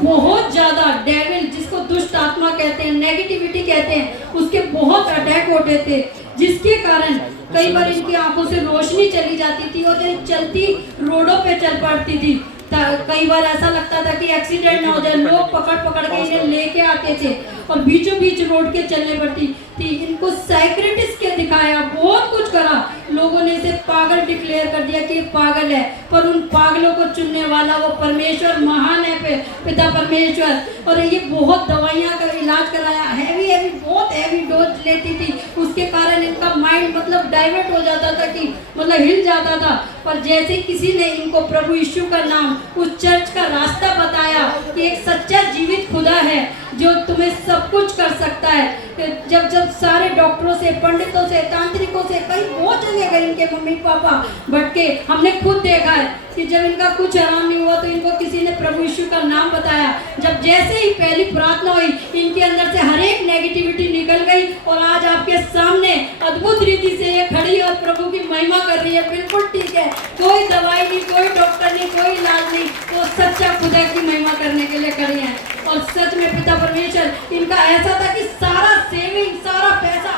बहुत ज़्यादा डेविल, जिसको दुष्ट आत्मा कहते हैं, नेगेटिविटी कहते हैं, उसके बहुत अटैक होते थे, जिसके कारण कई बार इनकी आंखों से रोशनी चली जाती थी और ये चलती रोडों पे चल पड़ती थी। कई बार ऐसा लगता था कि एक्सीडेंट ना हो जाए, लोग पकड़ पकड़ के इन्हें लेके आते थे और बीचों बीच रोड के चलने पड़ती थी। इनको साइकियाट्रिस्ट के दिखाया, बहुत कुछ करा, लोगों ने इसे पागल डिक्लेयर कर दिया कि पागल है, पर उन पागलों को चुनने वाला वो परमेश्वर महान है, पिता परमेश्वर। और ये बहुत दवाइयाँ का इलाज कराया, हैवी बहुत हैवी डोज लेती थी, उसके कारण इनका माइंड मतलब डाइवर्ट हो जाता था, कि मतलब हिल जाता था। पर जैसे किसी ने इनको प्रभु यीशु का नाम, उस चर्च का रास्ता बताया कि एक सच्चा जीवित खुदा है जो तुम्हें सब कुछ कर सकता है। जब सारे डॉक्टरों से, पंडितों से, तांत्रिकों से, कई बहुत जगह गए इनके मम्मी पापा भटके, हमने खुद देखा है कि जब इनका कुछ आराम नहीं हुआ तो इनको किसी ने प्रभु यीशु का नाम बताया। जब जैसे ही पहली प्रार्थना हुई, इनके अंदर से हर एक नेगेटिविटी निकल गई और आज आपके सामने अद्भुत रीति से ये खड़ी और प्रभु की महिमा कर रही है। बिल्कुल ठीक है, कोई दवाई नहीं, कोई डॉक्टर नहीं, कोई इलाज नहीं, वो सच्चा खुदा की महिमा करने के लिए खड़ी है। और सच में पिता परमेश्वर, इनका ऐसा था कि सारा सेविंग, सारा पैसा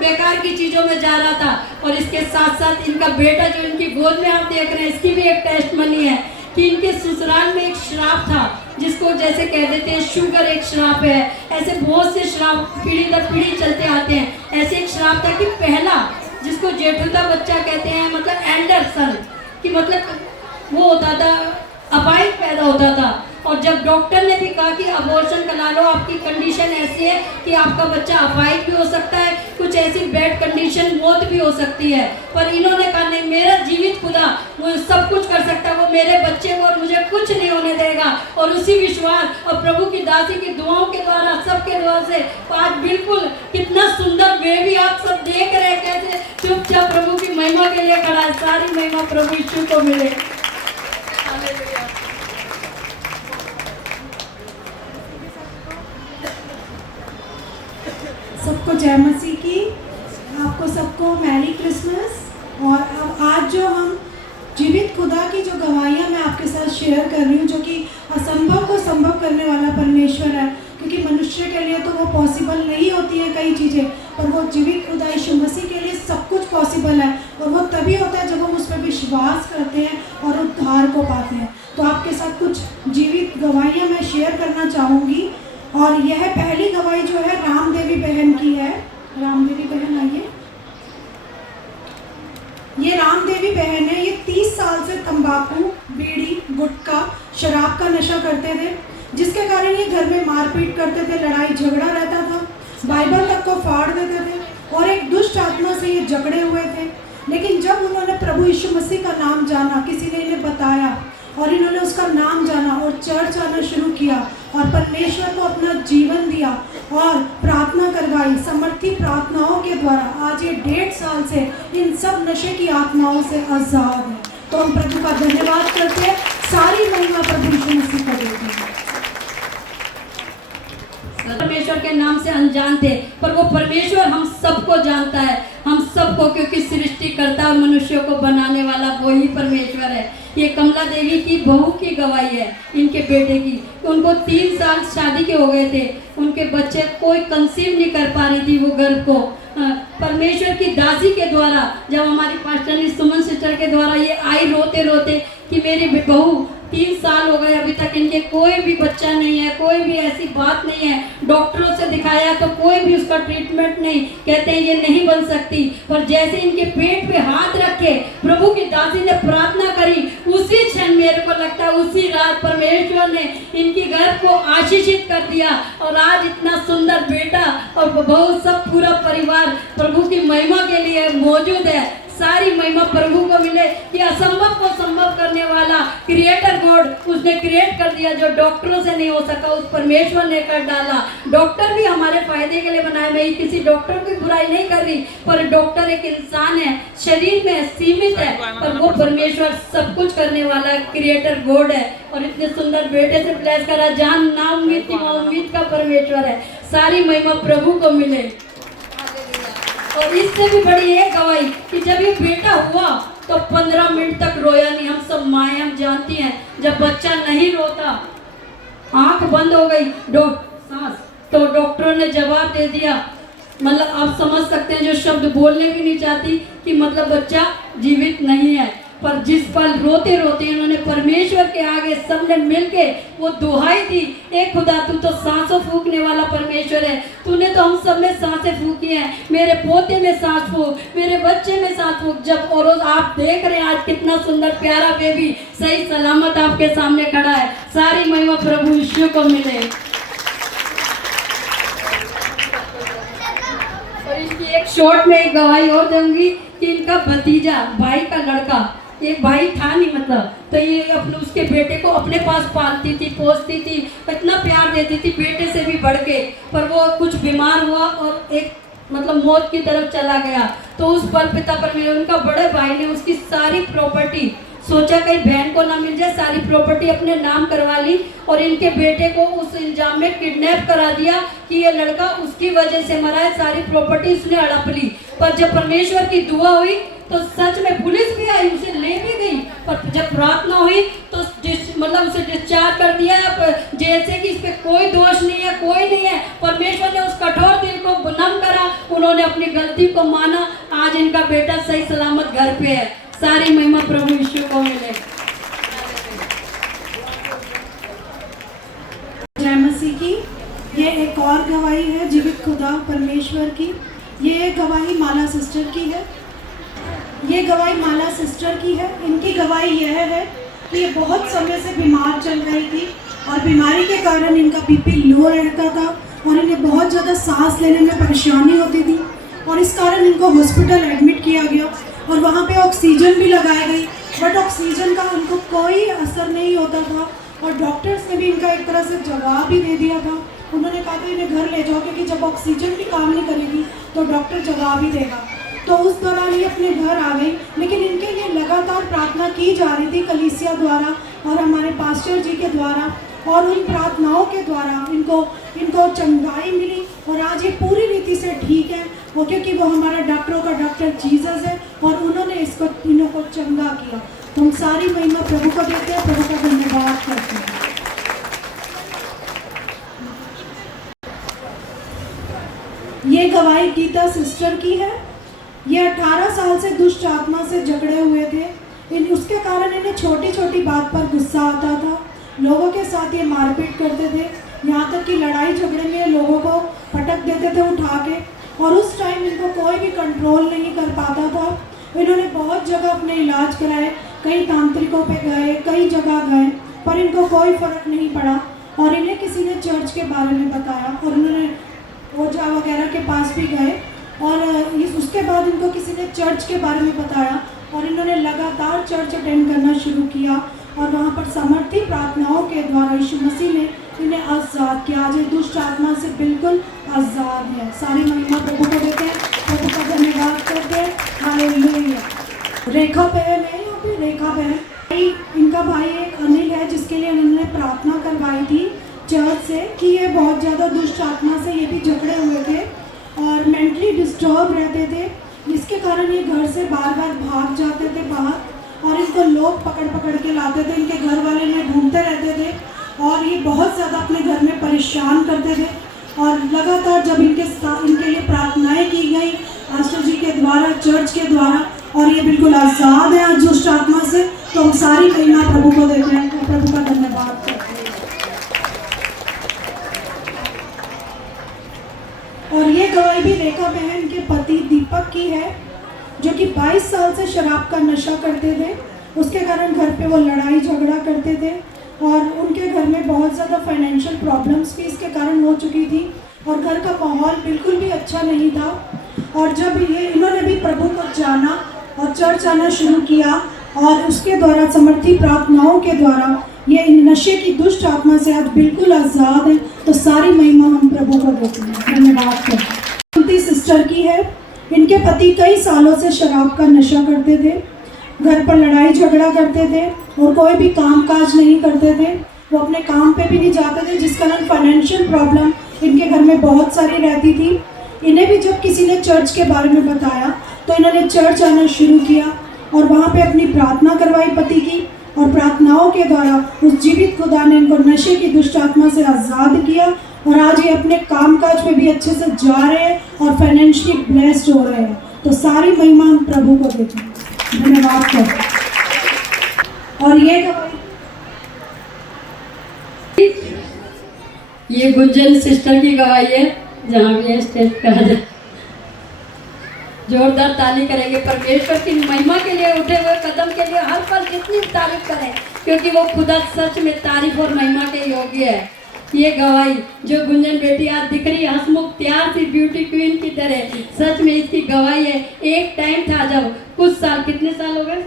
बेकार की चीजों में जा रहा था। और इसके साथ साथ इनका बेटा जो इनकी गोद में आप देख रहे हैं, इसकी भी एक टेस्टमनी है कि इनके ससुराल में एक श्राप था, जिसको जैसे कह देते हैं शुगर एक श्राप है। ऐसे बहुत से श्राप पीढ़ी दर पीढ़ी चलते आते हैं। ऐसे एक श्राप था कि पहला, जिसको जेठुता बच्चा कहते हैं, मतलब एंडरसन, कि मतलब वो होता था, अपाहिज पैदा होता था। और जब डॉक्टर ने भी कहा कि अबॉर्शन करा लो, आपकी कंडीशन ऐसी है कि आपका बच्चा अपाहिज भी हो सकता है, कुछ ऐसी बेड कंडीशन, मौत भी हो सकती है, पर इन्होंने कहा नहीं, मेरा जीवित खुदा मुझे सब कुछ कर सकता है, वो मेरे बच्चे को और मुझे कुछ नहीं होने देगा। और उसी विश्वास और प्रभु की दासी की दुआओं के द्वारा, सबके द्वारा से आज बिल्कुल कितना सुंदर बेबी आप सब देख रहे हैं, कैसे चुपचाप प्रभु की महिमा के लिए खड़ा है। सारी महिमा प्रभु यीशु को मिले। सबको जय मसीह की, आपको सबको मैरी क्रिसमस। और अब आज जो हम जीवित खुदा की जो गवाहियाँ मैं आपके साथ शेयर कर रही हूँ, जो कि असंभव को संभव करने वाला परमेश्वर है, क्योंकि मनुष्य के लिए तो वो पॉसिबल नहीं होती है कई चीज़ें, पर वो जीवित खुदा यीशु मसीह के लिए सब कुछ पॉसिबल है। और वो तभी होता है जब हम उस पर विश्वास करते हैं और उद्धार को पाते हैं। तो आपके साथ कुछ जीवित गवाहियाँ मैं शेयर करना चाहूँगी। और यह पहली गवाही जो है रामदेवी बहन की है। रामदेवी बहन आइए। ये रामदेवी बहन है। ये 30 साल से तंबाकू, बीड़ी, गुटखा, शराब का नशा करते थे, जिसके कारण ये घर में मारपीट करते थे, लड़ाई झगड़ा रहता था, बाइबल तक को फाड़ देते थे और एक दुष्ट आत्मा से ये जकड़े हुए थे। लेकिन जब उन्होंने प्रभु यीशु मसीह का नाम जाना, किसी ने इन्हें बताया और इन्होंने उसका नाम जाना और चर्च आना शुरू किया और परमेश्वर को अपना जीवन दिया और प्रार्थना करवाई, समर्थी प्रार्थनाओं के द्वारा आज ये 1.5 साल से इन सब नशे की आत्माओं से आज़ाद है। तो हम प्रभु का धन्यवाद करते हैं। सारी महिमा प्रभु यीशु मसीह को देते हैं। परमेश्वर के नाम से अनजान थे, पर वो परमेश्वर हम सबको जानता है, हम सबको, क्योंकि सृष्टिकर्ता और मनुष्यों को बनाने वाला वही परमेश्वर है। ये कमला देवी की बहू की गवाही है, इनके बेटे की। उनको 3 साल शादी के हो गए थे, उनके बच्चे कोई कंसीव नहीं कर पा रही थी वो गर्भ को। परमेश्वर की दासी के द्वारा, जब हमारी पास्टर सुमन सिस्टर के द्वारा ये आई रोते रोते कि मेरी बहू 3 साल हो गए, अभी तक इनके कोई भी बच्चा नहीं है, कोई भी ऐसी बात नहीं है, डॉक्टरों से दिखाया तो कोई भी उसका ट्रीटमेंट नहीं, कहते हैं ये नहीं बन सकती। पर जैसे इनके पेट पे हाथ रखे, प्रभु की दासी ने प्रार्थना करी, उसी क्षण मेरे को लगता है उसी रात परमेश्वर ने इनकी गर्भ को आशीषित कर दिया और आज इतना सुंदर बेटा और बहू, सब पूरा परिवार प्रभु की महिमा के लिए मौजूद है। सारी महिमा प्रभु को मिले कि असंभव को संभव करने वाला क्रिएटर गॉड, उसने क्रिएट कर दिया जो डॉक्टरों से नहीं हो सका, उस परमेश्वर ने कर डाला। डॉक्टर भी हमारे फायदे के लिए बनाए। मैं किसी डॉक्टर की बुराई नहीं कर रही, पर डॉक्टर एक इंसान है, शरीर में सीमित है, पर वो परमेश्वर सब कुछ करने वाला क्रिएटर गॉड है। और इतने सुंदर बेटे से ब्लेस करा, जहाँ ना उम्मीद थी वहाँ उम्मीद का परमेश्वर है। सारी महिमा प्रभु को मिले। और इससे भी बड़ी एक गवाही कि जब ये बेटा हुआ तो 15 मिनट तक रोया नहीं। हम सब माएँ हम जानती हैं, जब बच्चा नहीं रोता आंख बंद हो गई, सांस, तो डॉक्टरों ने जवाब दे दिया, मतलब आप समझ सकते हैं, जो शब्द बोलने भी नहीं चाहती कि मतलब बच्चा जीवित नहीं है। पर जिस पल रोते रोते इन्होंने परमेश्वर के आगे सबने मिलके वो दुहाई दी, ए खुदा तू तो सांसों फूकने वाला परमेश्वर है, तूने तो हम सब में सांसें फूकी हैं, मेरे पोते में सांस फूक, मेरे बच्चे में सांस फूक। जब और आप देख रहे हैं आज कितना सुंदर प्यारा बेबी सही सलामत आपके सामने खड़ा है। सारी महिमा प्रभु यीशु को मिले। और इनकी एक शॉर्ट में एक गवाही और दूंगी कि इनका भतीजा, भाई का लड़का, एक भाई था नहीं मतलब, तो ये अपने उसके बेटे को अपने पास पालती थी, पोसती थी, इतना प्यार देती थी, बेटे से भी बढ़ के। पर वो कुछ बीमार हुआ और एक मतलब मौत की तरफ चला गया। तो उस पल पिता परमेश्वर, उनका बड़े भाई ने उसकी सारी प्रॉपर्टी, सोचा कहीं बहन को ना मिल जाए, सारी प्रॉपर्टी अपने नाम करवा ली और इनके बेटे को उस इल्जाम में किडनैप करा दिया कि ये लड़का उसकी वजह से मरा है, सारी प्रॉपर्टी उसने हड़प ली। पर जब परमेश्वर की दुआ हुई तो सच में पुलिस भी आई, उसे ले भी गई, पर जब प्रार्थना हुई तो मतलब उसे डिस्चार्ज कर दिया जैसे कि इस पे कोई दोष नहीं है, कोई नहीं है। परमेश्वर ने उस कठोर दिल को नम करा, उन्होंने अपनी गलती को माना, आज इनका बेटा सही सलामत घर पे है। सारी महिमा प्रभु यीशु को मिले। जय मसीह की। ये एक और गवाही है जीवित खुदा परमेश्वर की। ये गवाही माला सिस्टर की है। ये गवाही माला सिस्टर की है। इनकी गवाही यह है कि ये बहुत समय से बीमार चल रही थी और बीमारी के कारण इनका बीपी लो रहता था और इन्हें बहुत ज़्यादा सांस लेने में परेशानी होती थी और इस कारण इनको हॉस्पिटल एडमिट किया गया और वहाँ पे ऑक्सीजन भी लगाई गई, बट ऑक्सीजन का उनको कोई असर नहीं होता था और डॉक्टर्स ने भी इनका एक तरह से जवाब भी दे दिया था। उन्होंने कहा था इन्हें घर ले जाओ, क्योंकि जब ऑक्सीजन भी काम नहीं करेगी तो डॉक्टर जवाब ही देगा। तो उस दौरान ये अपने घर आ गई, लेकिन इनके लिए लगातार प्रार्थना की जा रही थी कलीसिया द्वारा और हमारे पास्टर जी के द्वारा, और उन प्रार्थनाओं के द्वारा इनको चंगाई मिली और आज ये पूरी रीति से ठीक है, वो क्योंकि वो हमारा डॉक्टरों का डॉक्टर जीसस है और उन्होंने इन्हों को चंगा किया। तो हम सारी महिमा प्रभु को देते हैं, प्रभु का धन्यवाद करते हैं। ये गवाही गीता सिस्टर की है। ये 18 साल से दुष्ट आत्मा से झगड़े हुए थे। उसके कारण इन्हें छोटी छोटी बात पर गुस्सा आता था, लोगों के साथ ये मारपीट करते थे, यहाँ तक कि लड़ाई झगड़े में लोगों को पटक देते थे उठा के, और उस टाइम इनको कोई भी कंट्रोल नहीं कर पाता था। इन्होंने बहुत जगह अपने इलाज कराए, कई तांत्रिकों पे गए, कई जगह गए, पर इनको कोई फ़र्क नहीं पड़ा और इन्हें किसी ने चर्च के बारे में बताया और उन्होंने ओझा वगैरह के पास भी गए और उसके बाद इनको किसी ने चर्च के बारे में बताया और इन्होंने लगातार चर्च अटेंड करना शुरू किया और वहाँ पर सामर्थी प्रार्थनाओं के द्वारा यीशु मसीह ने इन्हें आज़ाद किया। आज ये दुष्ट आत्मा से बिल्कुल आज़ाद है। सारी महिमा प्रभु को देते हैं, प्रभु का धन्यवाद करते हैं। हालेलुया। रेखा बहन है यहाँ पे, रेखा बहन, इनका भाई एक अनिल है जिसके लिए उन्होंने प्रार्थना करवाई थी चर्च से कि ये बहुत ज़्यादा दुष्ट आत्मा से ये भी झगड़े हुए थे और मेंटली डिस्टर्ब रहते थे, जिसके कारण ये घर से बार बार भाग जाते थे बाहर और इनको लोग पकड़ पकड़ के लाते थे, इनके घर वाले इन्हें ढूंढते रहते थे और ये बहुत ज़्यादा अपने घर में परेशान करते थे। और लगातार जब इनके लिए प्रार्थनाएं की गई पास्टर जी के द्वारा, चर्च के द्वारा, और ये बिल्कुल आज़ाद है आज दुष्ट आत्मा से, तो हम सारी महिमा प्रभु को देते हैं, तो प्रभु का धन्यवाद करते हैं। और ये गवाही भी रेखा बहन के पति दीपक की है, जो कि 22 साल से शराब का नशा करते थे। उसके कारण घर पे वो लड़ाई झगड़ा करते थे और उनके घर में बहुत ज़्यादा फाइनेंशियल प्रॉब्लम्स भी इसके कारण हो चुकी थी और घर का माहौल बिल्कुल भी अच्छा नहीं था। और जब इन्होंने भी प्रभु को जाना और चर्च आना शुरू किया और उसके द्वारा समर्थी प्रार्थनाओं के द्वारा ये इन नशे की दुष्ट आत्मा से आज बिल्कुल आज़ाद है। तो सारी महिमा हम प्रभु को देते हैं, धन्यवाद करते हैं। उनकी सिस्टर की है। इनके पति कई सालों से शराब का नशा करते थे, घर पर लड़ाई झगड़ा करते थे और कोई भी काम काज नहीं करते थे, वो अपने काम पे भी नहीं जाते थे, जिस कारण फाइनेंशियल प्रॉब्लम इनके घर में बहुत सारी रहती थी। इन्हें भी जब किसी ने चर्च के बारे में बताया तो इन्होंने चर्च आना शुरू किया और वहाँ पे अपनी प्रार्थना करवाई पति की और प्रार्थनाओं के द्वारा उस जीवित खुदा ने इनको नशे की दुष्ट आत्मा से आज़ाद किया और आज ये अपने कामकाज में भी अच्छे से जा रहे हैं और फाइनेंशियली ब्लेस्ड हो रहे हैं। तो सारी महिमा हम प्रभु को देते हैं। धन्यवाद करते हैं। और ये गुंजन सिस्टर की गवाही है, जहाँ भी है स्टेज पे आ जाए। जोरदार ताली करेंगे परमेश्वर की महिमा के लिए, उठे हुए कदम के लिए हर पल जितनी तारीफ करें, क्योंकि वो खुदा सच में तारीफ और महिमा के योग्य है। ये गवाही जो गुंजन बेटी आज दिख रही है हंसमुख तैयार सी ब्यूटी क्वीन की तरह, सच में इसकी गवाही है। एक टाइम था जब कुछ साल, कितने साल हो गए,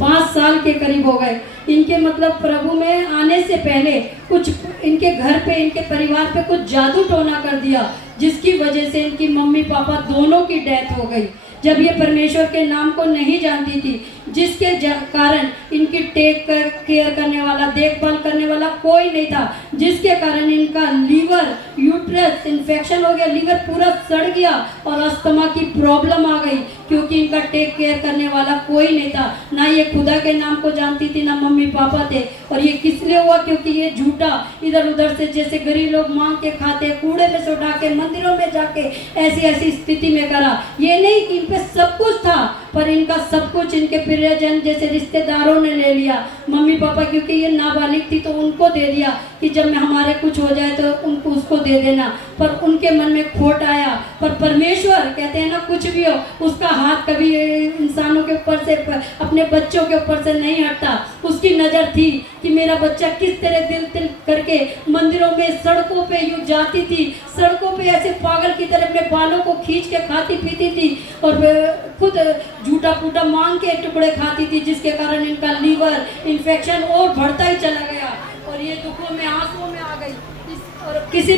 5 साल के करीब हो गए इनके, मतलब प्रभु में आने से पहले कुछ इनके घर पे, इनके परिवार पे कुछ जादू टोना कर दिया, जिसकी वजह से इनकी मम्मी पापा दोनों की डेथ हो गई जब ये परमेश्वर के नाम को नहीं जानती थी, जिसके कारण इनकी टेक केयर करने वाला, देखभाल करने वाला कोई नहीं था, जिसके कारण इनका लीवर, यूट्रस इन्फेक्शन हो गया, लीवर पूरा सड़ गया और अस्थमा की प्रॉब्लम आ गई, क्योंकि इनका टेक केयर करने वाला कोई नहीं था। ना ये खुदा के नाम को जानती थी, ना मम्मी पापा थे। और ये किस लिए हुआ? क्योंकि ये झूठा इधर उधर से, जैसे गरीब लोग मांग के खाते, कूड़े में से उठा के, मंदिरों में जाके ऐसी स्थिति में करा। ये नहीं कि इन पे सब कुछ था, पर इनका सब कुछ इनके प्रियजन जैसे रिश्तेदारों ने ले लिया। मम्मी पापा क्योंकि ये नाबालिग थी तो उनको दे दिया कि जब मैं हमारे कुछ हो जाए तो उनको उसको दे देना, पर उनके मन में खोट आया। पर परमेश्वर कहते हैं ना, कुछ भी हो उसका हाथ कभी इंसानों के ऊपर से, अपने बच्चों के ऊपर से नहीं हटता। उसकी नज़र थी कि मेरा बच्चा किस तरह दिल करके मंदिरों में, सड़कों पे यूँ जाती थी, सड़कों पे ऐसे पागल की तरह अपने बालों को खींच के खाती पीती थी और खुद झूठा फूटा मांग के टुकड़े खाती थी, जिसके कारण इनका लीवर इन्फेक्शन और बढ़ता ही चला गया और ये दुखों में, आंसुओं में आ गई। और इसी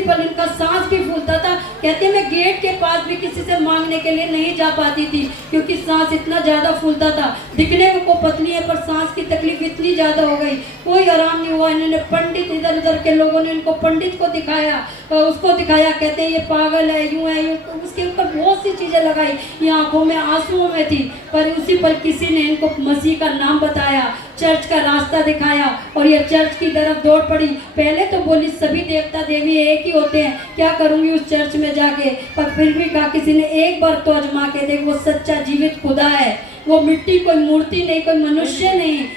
पल इनका सांस भी फूलता था। कहते हैं मैं गेट के पास भी किसी से मांगने के लिए नहीं जा पाती थी, क्योंकि सांस इतना ज़्यादा फूलता था। दिखने को पतली है पर सांस की तकलीफ इतनी ज़्यादा हो गई, कोई आराम नहीं हुआ। इन्होंने पंडित, इधर उधर के लोगों ने इनको पंडित को दिखाया, उसको दिखाया, कहते हैं ये पागल है, यूँ है, उसके ऊपर बहुत सी चीज़ें लगाई। ये आंखों में, आंसुओं में थी, पर उसी पर किसी ने इनको मसीह का नाम बताया, चर्च का रास्ता दिखाया और ये चर्च की तरफ दौड़ पड़ी। पहले तो बोली सभी देवता देवी एक ही होते हैं, क्या करूँगी उस चर्च में जाके, पर फिर भी कहा किसी ने एक बार तो आजमा के देख, वो सच्चा जीवित खुदा है, वो मिट्टी, कोई मूर्ति नहीं, कोई मनुष्य नहीं है।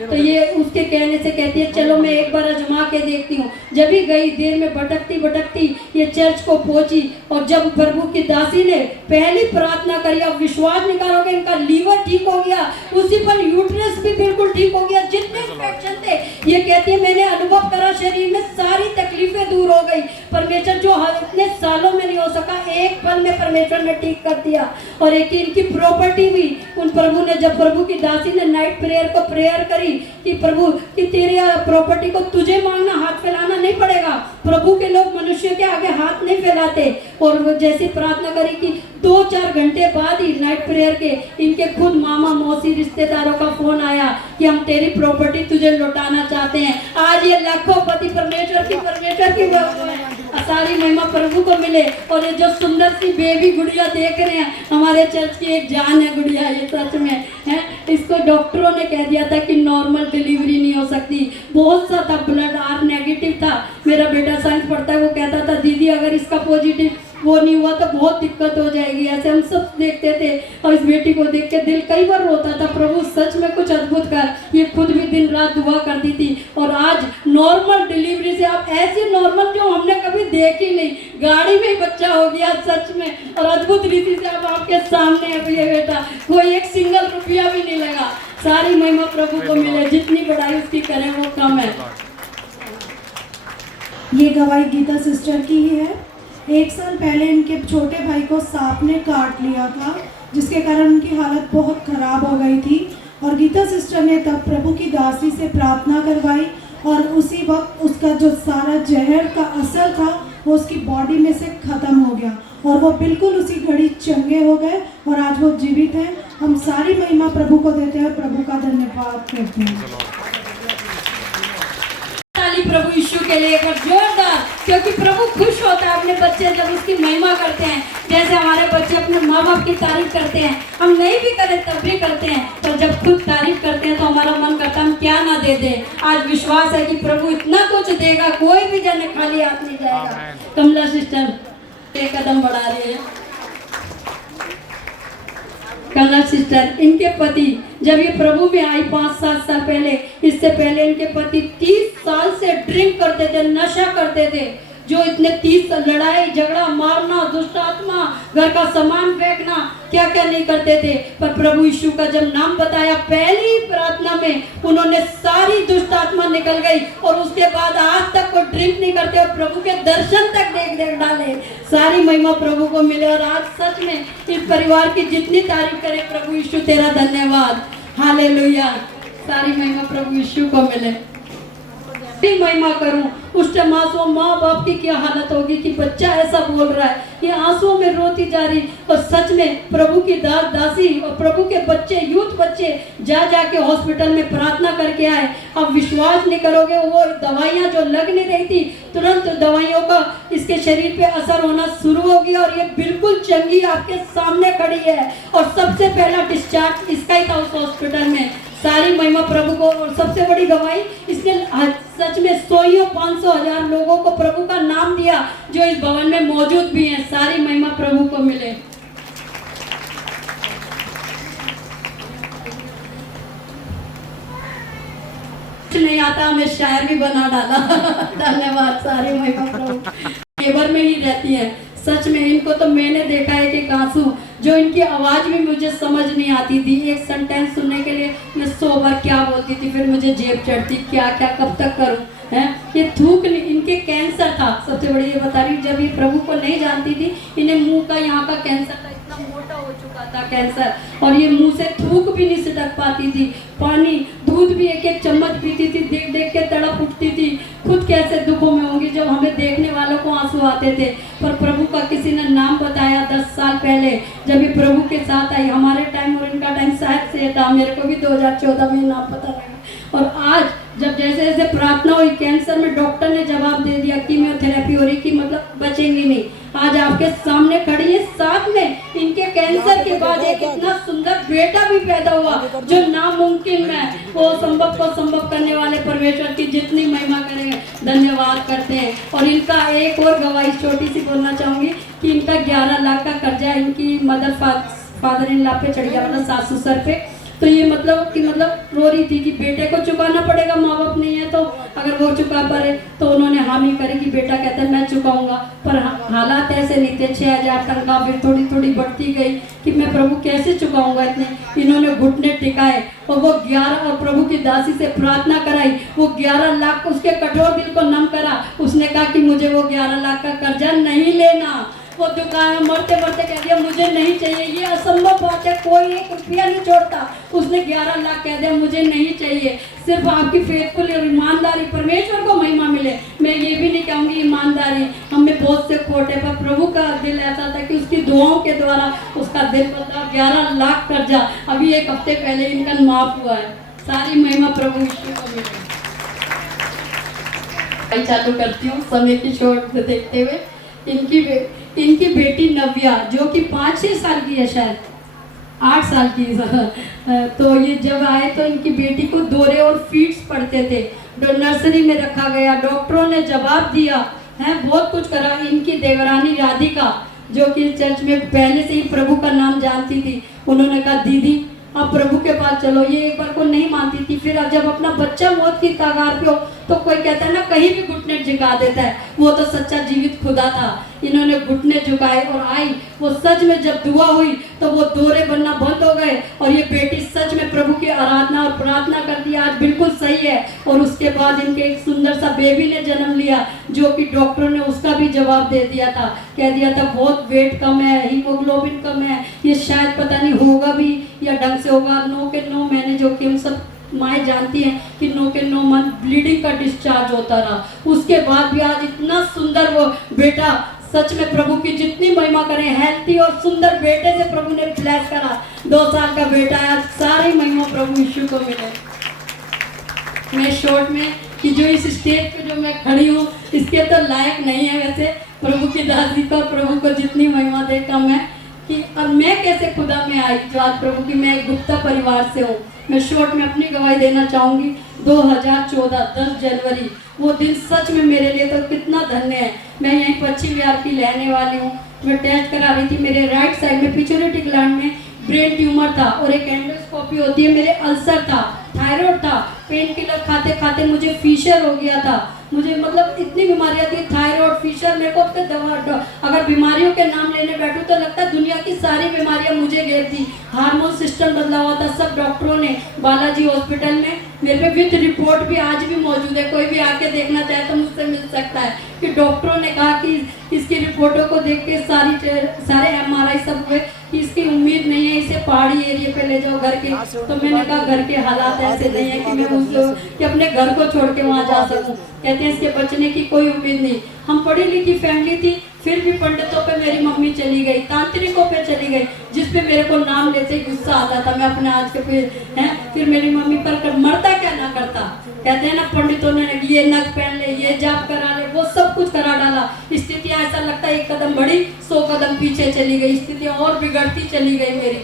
तो ये उसके कहने से कहती है चलो मैं एक बार आजमा के देखती हूँ। जब ही गई, देर में भटकती भटकती ये चर्च को पहुंची और जब प्रभु की दासी ने पहली प्रार्थना करी, अब विश्वास नहीं करोगे, इनका लीवर ठीक हो गया, उसी पर यूट्रस भी बिल्कुल ठीक हो गया, जितने इन्फेक्शन थे। ये कहती है मैंने अनुभव करा, शरीर में सारी तकलीफें दूर हो गई। परमेश्वर जो इतने सालों में नहीं हो सका, एक पल में परमेश्वर ने ठीक कर दिया। और एक इनकी प्रॉपर्टी भी उन प्रभु ने, जब प्रभु की दासी ने नाइट प्रेयर को प्रेयर करी कि प्रभु कि तेरे प्रॉपर्टी को तुझे मांगना, हाथ फैलाना नहीं पड़ेगा। प्रभु के लोग मनुष्य के आगे हाथ नहीं फैलाते। और वो जैसी प्रार्थना करी कि 2-4 घंटे बाद ही नाइट प्रेयर के इनके खुद मामा मौसी रिश्तेदारों का फोन आया कि हम तेरी प्रॉपर्टी तुझे लौटाना चाहते हैं। आज ये लाखों पति परमेश्वर की सारी महिमा प्रभु को मिले। और ये जो सुंदर सी बेबी गुड़िया देख रहे हैं, हमारे चर्च की एक जान है गुड़िया, ये सच में है। इसको डॉक्टरों ने कह दिया था कि नॉर्मल डिलीवरी नहीं हो सकती, बहुत सा था, ब्लड आर नेगेटिव था। मेरा बेटा साइंस पढ़ता है, वो कहता था दीदी अगर इसका पॉजिटिव वो नहीं हुआ तो बहुत दिक्कत हो जाएगी। ऐसे हम सब देखते थे और इस बेटी को देख के दिल कई बार रोता था, प्रभु सच में कुछ अद्भुत कर। ये खुद भी दिन रात दुआ करती थी और आज नॉर्मल डिलीवरी से, आप ऐसी नॉर्मल जो हमने कभी देखी नहीं, गाड़ी में ही बच्चा हो गया सच में, और अद्भुत रीति से अब आपके सामने है ये बेटा, कोई एक सिंगल रुपया भी नहीं लगा। सारी महिमा प्रभु को मिले, जितनी बड़ाई उसकी करें वो कम है। ये गवाही गीता सिस्टर की ही है। 1 साल पहले इनके छोटे भाई को सांप ने काट लिया था, जिसके कारण उनकी हालत बहुत ख़राब हो गई थी। और गीता सिस्टर ने तब प्रभु की दासी से प्रार्थना करवाई और उसी वक्त उसका जो सारा जहर का असर था वो उसकी बॉडी में से ख़त्म हो गया और वो बिल्कुल उसी घड़ी चंगे हो गए और आज वो जीवित हैं। हम सारी महिमा प्रभु को देते हैं और प्रभु का धन्यवाद करते हैं। प्रभु यीशु के लिए एक बार जोरदार, क्योंकि प्रभु खुश होता है अपने बच्चे जब उसकी महिमा करते हैं। जैसे हमारे बच्चे अपने माँ बाप की तारीफ करते हैं, हम नहीं भी करें तब भी करते हैं, पर जब खुद तारीफ करते हैं तो हमारा मन करता है हम क्या ना दे दें। आज विश्वास है कि प्रभु इतना कुछ देगा, कोई भी जन खाली हाथ नहीं जाएगा। कमला सिस्टर एक कदम बढ़ा रही है। कमला सिस्टर, इनके पति जब ये प्रभु में आई 5-7 साल पहले, इससे पहले इनके पति 30 साल से ड्रिंक करते थे, नशा करते थे, जो इतने 30 लड़ाई झगड़ा, मारना, दुष्ट आत्मा, घर का सामान फेंकना, क्या क्या नहीं करते थे। पर प्रभु यीशु का जब नाम बताया, पहली प्रार्थना में उन्होंने सारी दुष्ट आत्मा निकल गई और उसके बाद आज तक वो ड्रिंक नहीं करते और प्रभु के दर्शन तक देख डाले। सारी महिमा प्रभु को मिले। और आज सच में इस परिवार की जितनी तारीफ करे, प्रभु यीशु तेरा धन्यवाद, हालेलुया। सारी महिमा प्रभु यीशु को मिले। महिमा करूं, उस टाइम आंसू माँ बाप की क्या हालत होगी कि बच्चा ऐसा बोल रहा है, ये आंसुओं में रोती जा रही। और सच में प्रभु की दासी और प्रभु के बच्चे, यूथ बच्चे जा के हॉस्पिटल में प्रार्थना करके आए। अब विश्वास नहीं करोगे, वो दवाइयाँ जो लग नहीं रही थी, तुरंत दवाइयों का इसके शरीर पे असर होना शुरू हो गया और ये बिल्कुल चंगी आपके सामने खड़ी है। और सबसे पहला डिस्चार्ज इसका ही था उस हॉस्पिटल में। सारी महिमा प्रभु को। और सबसे बड़ी गवाही, इसने सच में 100-500,000 लोगों को प्रभु का नाम दिया जो इस भवन में मौजूद भी हैं। सारी महिमा प्रभु को मिले। नहीं आता, हमें शायर भी बना डाला। धन्यवाद, सारी महिमा प्रभु। केबर में ही रहती है। सच में इनको तो मैंने देखा है कि आंसू, जो इनकी आवाज़ भी मुझे समझ नहीं आती थी। एक सेंटेंस सुनने के लिए मैं 100 बार क्या बोलती थी, फिर मुझे जेब चढ़ती, क्या क्या कब तक करूं, हैं। ये थूक, इनके कैंसर था। सबसे बड़ी ये बता रही, जब ये प्रभु को नहीं जानती थी, इन्हें मुंह का यहाँ का कैंसर था, इतना मोटा हो चुका था कैंसर, और ये मुंह से थूक भी नहीं सिटक पाती थी। पानी, दूध भी एक चम्मच पीती थी, देख देख के तड़प उठती थी। खुद कैसे दुखों में होंगी जब हमें देखने वालों को आंसू आते थे। पर प्रभु का किसी ने नाम बताया 10 साल पहले, जब ये प्रभु के साथ आई। हमारे टाइम और इनका टाइम शायद से था, मेरे को भी 2014 में नाम पता लगा। और आज जब जैसे जैसे प्रार्थना हुई, कैंसर में डॉक्टर ने जवाब दे दिया, कीमोथेरेपी हो रही, कि मतलब बचेंगी नहीं। आज आपके सामने खड़ी है। साथ में इनके कैंसर के बाद एक इतना सुंदर बेटा भी पैदा हुआ, जो नामुमकिन है वो संभव को संभव करने वाले परमेश्वर की जितनी महिमा करेंगे, धन्यवाद करते हैं। और इनका एक और गवाही छोटी सी बोलना चाहूँगी कि इनका 11 लाख का कर्जा इनकी मदर फादर इन लॉ पे चढ़ गया, मतलब सासू सर पे। तो ये मतलब रो रही थी कि बेटे को चुकाना पड़ेगा, माँ बाप नहीं है तो अगर वो चुका पाए, तो उन्होंने हामी करी कि बेटा कहता है मैं चुकाऊंगा। पर हालात ऐसे नहीं थे, 6,000 तनख्वाह फिर थोड़ी थोड़ी बढ़ती गई कि मैं प्रभु कैसे चुकाऊंगा इतने। इन्होंने घुटने टिकाए और वो 11, और प्रभु की दासी से प्रार्थना कराई। वो 11 लाख उसके कठोर दिल को नम करा। उसने कहा कि मुझे वो 11 लाख का कर्जा नहीं लेना। वो दुकान में मरते मरते कह दिया मुझे नहीं चाहिए, ये असंभव बात है, कोई 1 रुपया नहीं छोड़ता। उसने 11 लाख कह दिया मुझे नहीं चाहिए। सिर्फ आपकी फेथफुल और ईमानदारी, परमेश्वर को महिमा मिले। मैं ये भी नहीं कहूँगी ईमानदारी, हमें बहुत से खोटे, पर प्रभु का दिल ऐसा था कि उसकी दुआओं के द्वारा उसका दिल बदला। 11 लाख कर्जा अभी 1 हफ्ते पहले इनका माफ हुआ है। सारी महिमा प्रभु यीशु को मिले। चालू करती हूँ समय की शॉर्ट देखते हुए। इनकी बेटी नव्या, जो कि 5-6 साल की है, शायद 8 साल की, तो ये जब आए तो इनकी बेटी को दौरे और फीड्स पड़ते थे, नर्सरी में रखा गया। डॉक्टरों ने जवाब दिया है, बहुत कुछ करा। इनकी देवरानी राधिका, जो कि चर्च में पहले से ही प्रभु का नाम जानती थी, उन्होंने कहा दीदी आप प्रभु के पास चलो। ये एक बार को नहीं मानती थी। फिर अब जब अपना बच्चा मौत की कगार पे हो तो कोई कहता है ना, कहीं भी घुटने झुका देता है। वो तो सच्चा जीवित खुदा था। इन्होंने घुटने झुकाए और आई। वो सच में जब दुआ हुई तो वो दौरे बनना बंद हो गए और ये बेटी सच में प्रभु की आराधना और प्रार्थना करती है, आज बिल्कुल सही है। और उसके बाद इनके एक सुंदर सा बेबी ने जन्म लिया, जो कि डॉक्टरों ने उसका भी जवाब दे दिया था, कह दिया था बहुत वेट कम है, हीमोग्लोबिन कम है, ये शायद पता नहीं होगा भी या ढंग से होगा। 9 के 9 महीने, जो कि हम सब माएँ जानती हैं कि 9 के 9 मंथ ब्लीडिंग का डिस्चार्ज होता रहा। उसके बाद भी आज इतना सुंदर वो बेटा, सच में प्रभु की जितनी महिमा करें, हेल्थी और सुंदर बेटे से प्रभु ने ब्लेस करा। 2 साल का बेटा है। सारी महिमा प्रभु यीशु को मिले। मैं शॉर्ट में कि जो इस स्टेज पे जो मैं खड़ी हूँ, इसके तो लायक नहीं है वैसे, प्रभु की दासी का, प्रभु को जितनी महिमा दे कम है कि अब मैं कैसे खुदा में आई, जो आज प्रभु की, मैं एक गुप्ता परिवार से हूँ। मैं शॉर्ट में अपनी गवाही देना चाहूँगी। 2014 10 जनवरी वो दिन सच में मेरे लिए तो कितना धन्य है। मैं यहीं पश्चिम बिहार की रहने वाली हूँ। मैं टेस्ट करा रही थी, मेरे राइट साइड में पिट्यूटरी ग्लैंड में ब्रेन ट्यूमर था और एक एंडोस्कोपी होती है, मेरे अल्सर था, थायराइड था, पेन किलर खाते खाते मुझे फीशर हो गया था। मुझे मतलब इतनी बीमारियां थी, थायराइड, फीशर, मेरे को अब तक दवा, अगर बीमारियों के नाम लेने बैठूं तो लगता है दुनिया की सारी बीमारियां मुझे घेर थी। हार्मोन सिस्टम बदला हुआ था। सब डॉक्टरों ने बालाजी हॉस्पिटल में मेरे पे विद रिपोर्ट भी आज भी मौजूद है, कोई भी आके देखना चाहे तो मुझसे मिल सकता है कि डॉक्टरों ने कहा कि इसकी रिपोर्टों को देख के सारे MRI सब हुए कि इसकी उम्मीद नहीं है, इसे पहाड़ी एरिया पे ले जाओ घर के। तो मैंने कहा घर के हालात ऐसे नहीं है कि मैं कि अपने घर को छोड़ के वहाँ जा सकूँ। कहते हैं इसके बचने की कोई उम्मीद नहीं। हम पढ़ी लिखी फैमिली थी, फिर भी पंडितों पे मेरी मम्मी चली गई, तांत्रिकों पे चली गई, जिस पे मेरे को नाम लेते ही गुस्सा आता था। मैं अपने आज के फिर मेरी मम्मी पर मरता क्या ना करता। कहते हैं ना पंडितों ने ये नग पहन ले, ये जाप करा ले, वो सब कुछ करा डाला। स्थितियाँ ऐसा लगता है एक कदम बढ़ी 100 कदम पीछे चली गई, स्थितियाँ और बिगड़ती चली गई मेरी।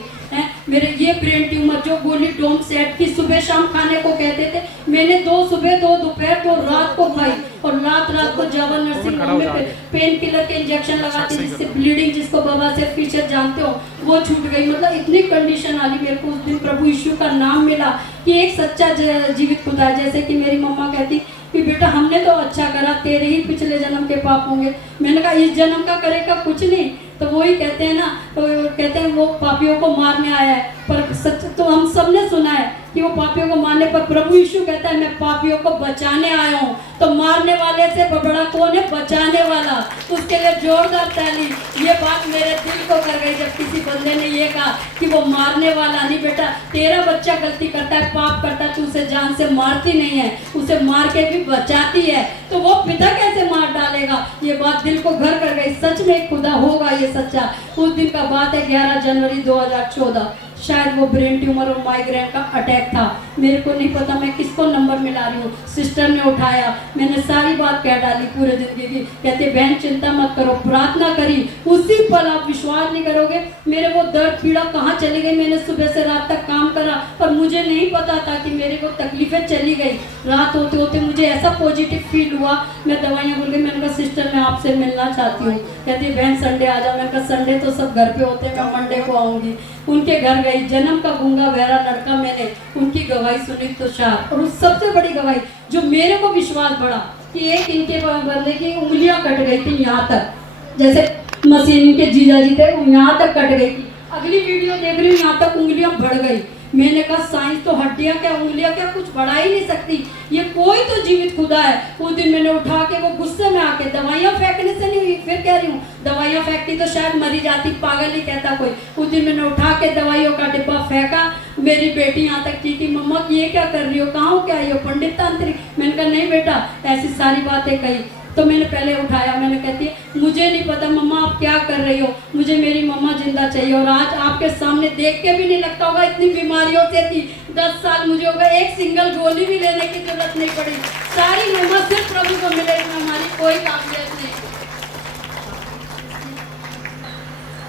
मेरे ये ब्रेन ट्यूमर जो गोली डोम सेट की सुबह शाम खाने को कहते थे, मैंने 2 सुबह 2 दोपहर 2 रात को खाई और रात को जावा नर्सिंग होम में पेन किलर के इंजेक्शन लगाते जिससे ब्लीडिंग, जिसको बाबा से फीचर जानते हो, वो छूट गई। मतलब इतनी कंडीशन आ गई मेरे को। उस दिन प्रभु यीशु का नाम मिला कि एक सच्चा जीवित खुदा, जैसे कि मेरी मम्मा कहती कि बेटा हमने तो अच्छा करा, तेरे ही पिछले जन्म के पाप होंगे। मैंने कहा इस जन्म का करेगा कुछ नहीं। तो वही कहते हैं ना, तो कहते हैं वो पापियों को मारने आया है, पर सच तो हम सब ने सुना है कि वो पापियों को मारने पर प्रभु यीशु कहता है मैं पापियों को बचाने आया हूँ। तो मारने वाले से बड़ा कौन है? बचाने वाला। उसके लिए जोरदार ताली। ये बात मेरे दिल को कर गई जब किसी बंदे ने ये कहा कि वो मारने वाला नहीं, बेटा तेरा बच्चा गलती करता है, पाप करता है, तू उसे जान से मारती नहीं है, उसे मार के भी बचाती है, तो वो पिता कैसे मार डालेगा? ये बात दिल को घर कर गई। सच में खुदा होगा ये सच्चा। उस दिन का बात है 11 जनवरी 2014। शायद वो ब्रेन ट्यूमर और माइग्रेन का अटैक था, मेरे को नहीं पता मैं किसको नंबर मिला रही हूँ। सिस्टर ने उठाया, मैंने सारी बात कह डाली पूरे जिंदगी की। कहते बहन चिंता मत करो, प्रार्थना करी, उसी पल आप विश्वास नहीं करोगे मेरे वो दर्द पीड़ा कहाँ चली गई। मैंने सुबह से रात तक काम करा पर मुझे नहीं पता था कि मेरे को तकलीफें चली गई। रात होते होते मुझे ऐसा पॉजिटिव फील हुआ, मैं दवाइयाँ भूल गई। मैंने कहा सिस्टर मैं आपसे मिलना चाहती हूँ। कहती बहन संडे आ जाओ। मैंने कहा संडे तो सब घर पे होते हैं, मैं मंडे को आऊँगी। उनके घर गई, जन्म का गूंगा बहरा लड़का, मैंने उनकी गवाही सुनी तुषार। और उस सबसे बड़ी गवाही जो मेरे को विश्वास बढ़ा कि एक इनके बंदे की उंगलियां कट गई थी यहाँ तक, जैसे मशीन के जीजा जी थे यहाँ तक कट गई थी। अगली वीडियो देख रही हूँ यहाँ तक उंगलियां बढ़ गई। मैंने कहा साइंस तो हड्डियां क्या उंगलियां क्या कुछ बढ़ा ही नहीं सकती, ये कोई तो जीवित खुदा है। उस दिन मैंने उठा के वो गुस्से में आके, दवाइयां फेंकने से नहीं हुई, फिर कह रही हूँ दवाइयां फेंकती तो शायद मरी जाती, पागल ही कहता कोई। उस दिन मैंने उठा के दवाइयों का डिब्बा फेंका। मेरी बेटी यहाँ तक की मम्मा ये क्या कर रही हो, कहाँ क्या हो पंडित तांत्रिक? मैंने कहा नहीं बेटा, ऐसी सारी बातें कही। तो मैंने पहले उठाया, मैंने कहती है मुझे नहीं पता मम्मा आप क्या कर रही हो, मुझे मेरी मम्मा जिंदा चाहिए। और आज आपके सामने देख के भी नहीं लगता होगा इतनी बीमारियों से थी। 10 साल मुझे होगा, एक सिंगल गोली भी लेने की जरूरत नहीं पड़ी। सारी मम्मा सिर्फ प्रभु को मिले, हमारी कोई काबिलियत नहीं।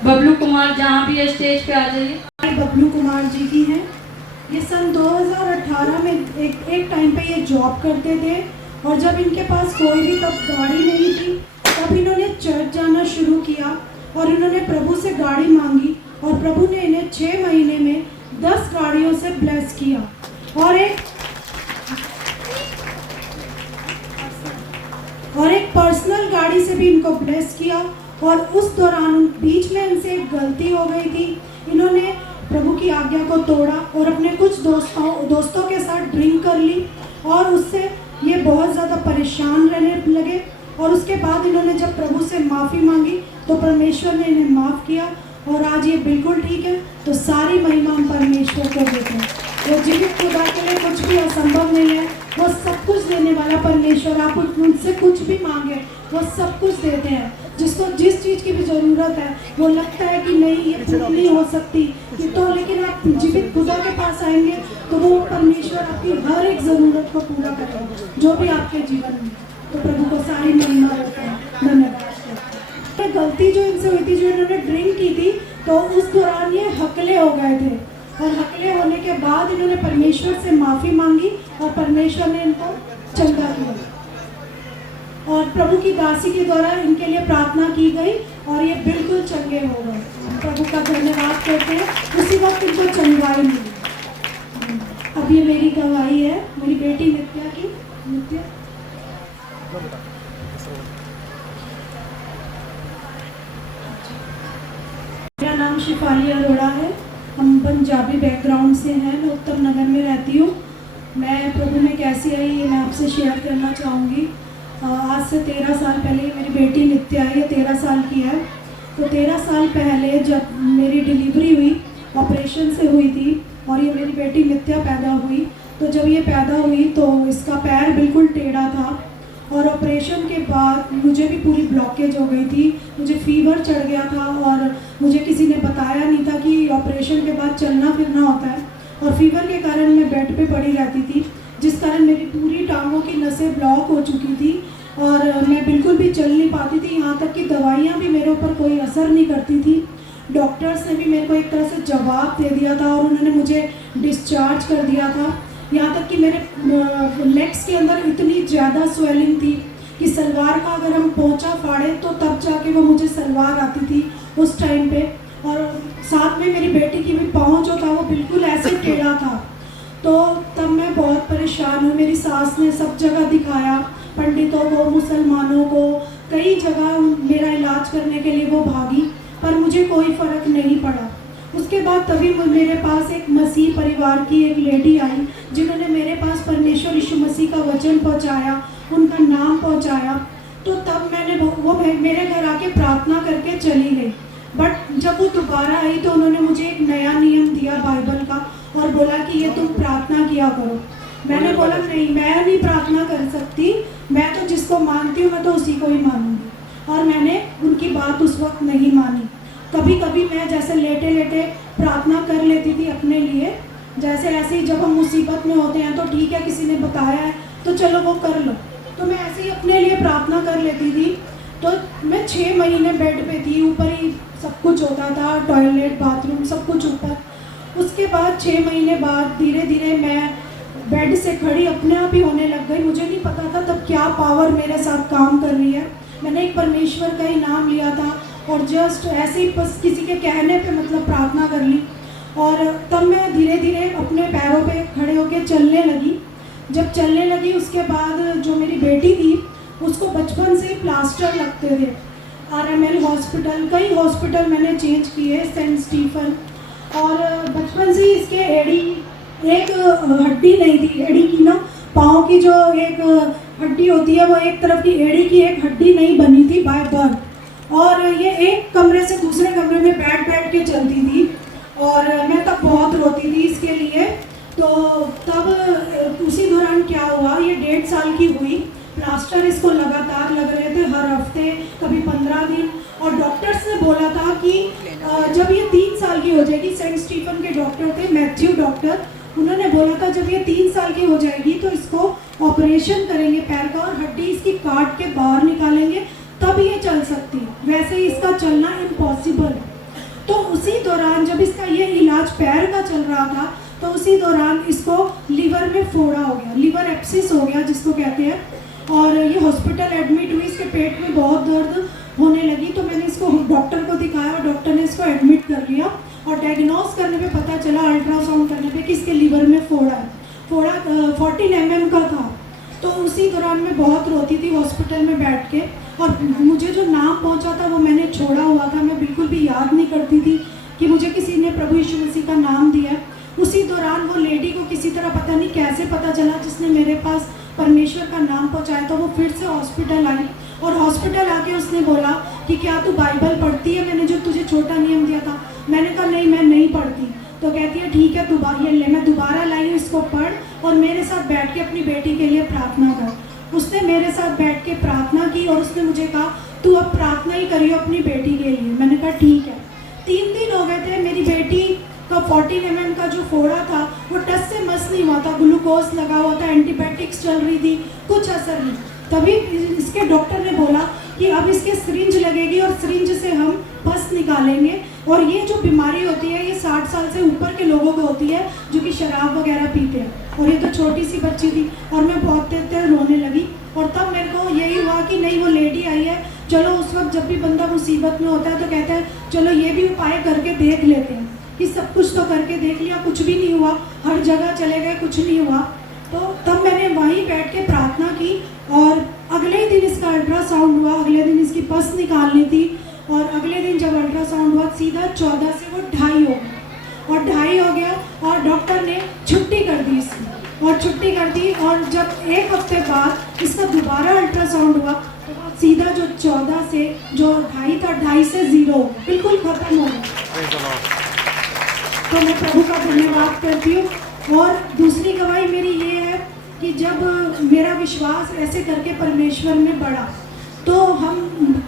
बबलू कुमार जहाँ भी स्टेज पे आ जाइए। बबलू कुमार जी की हैं। ये सन 2018 में एक टाइम पे ये जॉब करते थे और जब इनके पास कोई भी तब गाड़ी नहीं थी, तब इन्होंने चर्च जाना शुरू किया और इन्होंने प्रभु से गाड़ी मांगी और प्रभु ने इन्हें 6 महीने में 10 गाड़ियों से ब्लेस किया। और एक पर्सनल गाड़ी से भी इनको ब्लेस किया। और उस दौरान बीच में इनसे एक गलती हो गई थी, इन्होंने प्रभु की आज्ञा को तोड़ा और अपने कुछ दोस्तों के साथ ड्रिंक कर ली और उससे ये बहुत ज़्यादा परेशान रहने लगे। और उसके बाद इन्होंने जब प्रभु से माफ़ी मांगी तो परमेश्वर ने इन्हें माफ़ किया और आज ये बिल्कुल ठीक है। तो सारी महिमा हम परमेश्वर को देते हैं। वो जीवित खुदा के लिए कुछ भी असंभव नहीं है, वो सब कुछ देने वाला परमेश्वर। आप उनसे कुछ भी मांगे वो सब कुछ देते हैं। जिसको जिस चीज़ की भी ज़रूरत है, वो लगता है कि नहीं ये पूरी नहीं हो सकती, तो लेकिन आप जीवित खुदा के पास आएंगे तो वो परमेश्वर आपकी हर एक ज़रूरत को पूरा करेगा जो भी आपके जीवन में। तो प्रभु को सारी महिमा होता है। धन्यवाद। गलती जो इनसे हुई थी, जो इन्होंने ड्रिंक की थी, तो उस दौरान ये हकले हो गए थे और हकले होने के बाद इन्होंने परमेश्वर से माफ़ी मांगी और परमेश्वर ने इनको चंगा किया और प्रभु की दासी के द्वारा इनके लिए प्रार्थना की गई और ये बिल्कुल चंगे हो गए। प्रभु का धन्यवाद करते हैं, उसी वक्त इनको चंगाई मिली। अब ये मेरी गवाही है, मेरी बेटी नित्या की। नित्या मेरा नाम शिफाली अरोड़ा है। हम पंजाबी बैकग्राउंड से हैं। मैं उत्तम नगर में रहती हूँ। मैं प्रभु में कैसी आई ये मैं आपसे शेयर करना चाहूँगी। आज से 13 साल पहले मेरी बेटी नित्या है, ये 13 साल की है। तो 13 साल पहले जब मेरी डिलीवरी हुई, ऑपरेशन से हुई थी और ये मेरी बेटी नित्या पैदा हुई, तो जब ये पैदा हुई तो इसका पैर बिल्कुल टेढ़ा था और ऑपरेशन के बाद मुझे भी पूरी ब्लॉकेज हो गई थी। मुझे फीवर चढ़ गया था और मुझे किसी ने बताया नहीं था कि ऑपरेशन के बाद चलना फिरना होता है और फीवर के कारण मैं बेड पे पड़ी रहती थी, जिस कारण मेरी पूरी टांगों की नसें ब्लॉक हो चुकी थी और मैं बिल्कुल भी चल नहीं पाती थी। यहाँ तक कि दवाइयाँ भी मेरे ऊपर कोई असर नहीं करती थी। डॉक्टर्स ने भी मेरे को एक तरह से जवाब दे दिया था और उन्होंने मुझे डिस्चार्ज कर दिया था। यहाँ तक कि मेरे लेग्स के अंदर इतनी ज़्यादा स्वेलिंग थी कि सलवार का अगर हम पोंछा फाड़े तो तब जाके वो मुझे सलवार आती थी उस टाइम पे। और साथ में मेरी बेटी की भी पाँव जो था वो बिल्कुल ऐसे टेढ़ा था। तो तब मैं बहुत परेशान हूँ। मेरी सास ने सब जगह दिखाया, पंडितों को, मुसलमानों को, कई जगह मेरा इलाज करने के लिए वो भागी, पर मुझे कोई फ़र्क नहीं पड़ा। उसके बाद तभी मेरे पास एक मसीह परिवार की एक लेडी आई, जिन्होंने मेरे पास परमेश्वर यीशु मसीह का वचन पहुंचाया, उनका नाम पहुंचाया। तो तब मैंने वो मेरे घर आके प्रार्थना करके चली गई। बट जब वो दोबारा आई तो उन्होंने मुझे एक नया नियम दिया बाइबल का और बोला कि ये तुम प्रार्थना किया करो। मैंने बोला नहीं, मैं नहीं प्रार्थना कर सकती, मैं तो जिसको मानती हूँ मैं तो उसी को ही मानूंगी। और मैंने उनकी बात उस वक्त नहीं मानी। कभी कभी मैं जैसे लेटे लेटे प्रार्थना कर लेती थी अपने लिए, जैसे ऐसे ही जब हम मुसीबत में होते हैं तो ठीक है, किसी ने बताया है तो चलो वो कर लो, तो मैं ऐसे ही अपने लिए प्रार्थना कर लेती थी। तो मैं 6 महीने बेड पे थी, ऊपर ही सब कुछ होता था, टॉयलेट, बाथरूम, सब कुछ ऊपर। उसके बाद 6 महीने बाद धीरे धीरे मैं बेड से खड़ी अपने आप ही होने लग गई। मुझे नहीं पता था तब क्या पावर मेरे साथ काम कर रही है। मैंने एक परमेश्वर का ही नाम लिया था और जस्ट ऐसे ही बस किसी के कहने पे मतलब प्रार्थना कर ली और तब मैं धीरे धीरे अपने पैरों पे खड़े होकर चलने लगी। जब चलने लगी उसके बाद जो मेरी बेटी थी उसको बचपन से ही प्लास्टर लगते थे। RML हॉस्पिटल, कई हॉस्पिटल मैंने चेंज किए, सेंट स्टीफन, और बचपन से ही इसके एड़ी, एक हड्डी नहीं थी एड़ी की ना, पाँव की जो एक हड्डी होती है वो एक तरफ की एड़ी की एक हड्डी नहीं बनी थी बाय बर्थ। और ये एक कमरे से दूसरे कमरे में बैठ बैठ के चलती थी और मैं तब बहुत रोती थी इसके लिए। तो तब उसी दौरान क्या हुआ, ये 1.5 साल की हुई, प्लास्टर इसको लगातार लग रहे थे, हर हफ्ते, कभी 15 दिन। और डॉक्टर्स ने बोला था कि जब ये 3 साल की हो जाएगी, सेंट स्टीफन के डॉक्टर थे, मैथ्यू डॉक्टर, उन्होंने बोला था जब ये 3 साल की हो जाएगी तो इसको ऑपरेशन करेंगे पैर का और हड्डी इसकी काट के बाहर निकालेंगे, तब ये चल सकती है, वैसे ही इसका चलना इम्पॉसिबल है। तो उसी दौरान जब इसका ये इलाज पैर का चल रहा था तो उसी दौरान इसको लीवर में फोड़ा हो गया, लीवर एप्सिस हो गया जिसको कहते हैं, और ये हॉस्पिटल एडमिट हुई। इसके पेट में बहुत दर्द होने लगी तो मैंने इसको डॉक्टर को दिखाया और डॉक्टर ने इसको एडमिट कर लिया और डायग्नोस करने पे पता चला, अल्ट्रासाउंड करने पे, कि इसके लीवर में फोड़ा है। फोड़ा 14 mm का था। तो उसी दौरान मैं बहुत रोती थी हॉस्पिटल में बैठ के, और मुझे जो नाम पहुंचा था वो मैंने छोड़ा हुआ था, मैं बिल्कुल भी याद नहीं करती थी कि मुझे किसी ने प्रभु यीशु मसीह का नाम दिया है। उसी दौरान वो लेडी को किसी तरह पता नहीं कैसे पता चला, जिसने मेरे पास परमेश्वर का नाम पहुंचाया, तो वो फिर से हॉस्पिटल आई और हॉस्पिटल आके उसने बोला कि क्या तू बाइबल पढ़ती है, मैंने जो तुझे छोटा नियम दिया था। मैंने कहा नहीं, मैं नहीं पढ़ती। तो कहती है ठीक है, ये ले, मैं दोबारा लाई हूँ, इसको पढ़ और मेरे साथ बैठ के अपनी बेटी के लिए प्रार्थना कर। उसने मेरे साथ बैठ के प्रार्थना की और उसने मुझे कहा तू अब प्रार्थना ही करियो अपनी बेटी के लिए। मैंने कहा ठीक है। 3 दिन हो गए थे, मेरी बेटी का 14 mm का जो फोड़ा था वो टस से मस नहीं हुआ था, ग्लूकोज लगा हुआ था, एंटीबायोटिक्स चल रही थी, कुछ असर नहीं। तभी इसके डॉक्टर ने बोला कि अब इसके सिरिंज लगेगी और सिरिंज से हम पस निकालेंगे। और ये जो बीमारी होती है ये 60 साल से ऊपर के लोगों को होती है जो कि शराब वगैरह पीते हैं। और ये तो छोटी सी बच्ची थी और मैं बहुत देर तक रोने लगी। और तब मेरे को यही हुआ कि नहीं, वो लेडी आई है, चलो उस वक्त जब भी बंदा मुसीबत में होता है तो कहता है चलो ये भी उपाय करके देख लेते हैं, कि सब कुछ तो करके देख लिया, कुछ भी नहीं हुआ, हर जगह चले गए, कुछ नहीं हुआ। तो तब मैंने वहीं बैठ के प्रार्थना की और अगले ही दिन इसका अल्ट्रासाउंड हुआ। अगले दिन इसकी पस निकालनी थी और अगले दिन जब अल्ट्रासाउंड हुआ सीधा 14 से वो 2.5 हो गया और 2.5 हो गया और डॉक्टर ने छुट्टी कर दी इसकी और छुट्टी कर दी। और जब 1 हफ्ते बाद इसका दोबारा अल्ट्रासाउंड हुआ तो वो सीधा जो 14 से जो 2.5 था 2.5 से 0 बिल्कुल ख़त्म हो गया। तो मैं प्रभु का धन्यवाद करती हूँ। और दूसरी गवाही मेरी ये है कि जब मेरा विश्वास ऐसे करके परमेश्वर में बढ़ा, तो हम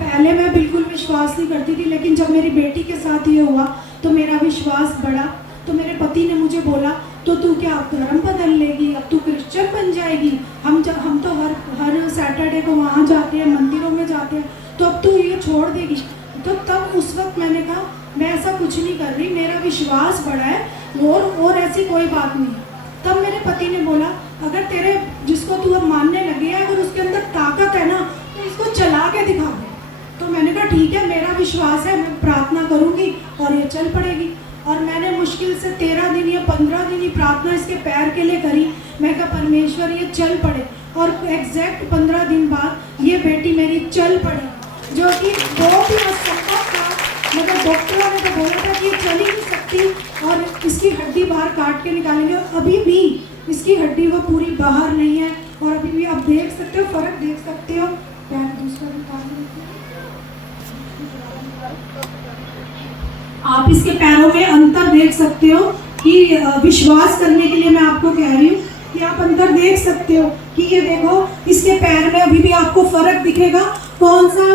पहले मैं बिल्कुल विश्वास नहीं करती थी, लेकिन जब मेरी बेटी के साथ ये हुआ तो मेरा विश्वास बढ़ा। तो मेरे पति ने मुझे बोला तो तू क्या अब धर्म बदल लेगी, अब तू क्रिश्चियन बन जाएगी, हम तो हर सैटरडे को वहाँ जाते हैं, मंदिरों में जाते हैं, तो अब तू ये छोड़ देगी। तो तब उस वक्त मैंने कहा मैं ऐसा कुछ नहीं कर रही, मेरा विश्वास बढ़ा है और ऐसी कोई बात नहीं। तब मेरे पति ने बोला अगर तेरे जिसको तू अब मानने लगी है अगर उसके अंदर ताकत है ना तो इसको चला के दिखा दे। तो मैंने कहा ठीक है, मेरा विश्वास है, मैं प्रार्थना करूँगी और ये चल पड़ेगी। और मैंने मुश्किल से 13 दिन या 15 दिन ही प्रार्थना इसके पैर के लिए करी। मैं कहा परमेश्वर ये चल पड़े और एग्जैक्ट 15 दिन बाद ये बेटी मेरी चल पड़ी, जो कि बहुत ही असंभव था। मतलब डॉक्टरों ने तो बोला था कि ये चल ही नहीं सकती और इसकी हड्डी बाहर काट के निकालेंगे, और अभी भी इसकी हड्डी वो पूरी बाहर नहीं है। और अभी भी आप देख सकते हो, फ़र्क देख सकते हो। पैर दूसरा निकाल लेते हैं, आप इसके पैरों में अंतर देख सकते हो कि विश्वास करने के लिए मैं आपको कह रही हूँ कि आप अंतर देख सकते हो कि ये देखो इसके पैर में अभी भी आपको फर्क दिखेगा, कौन सा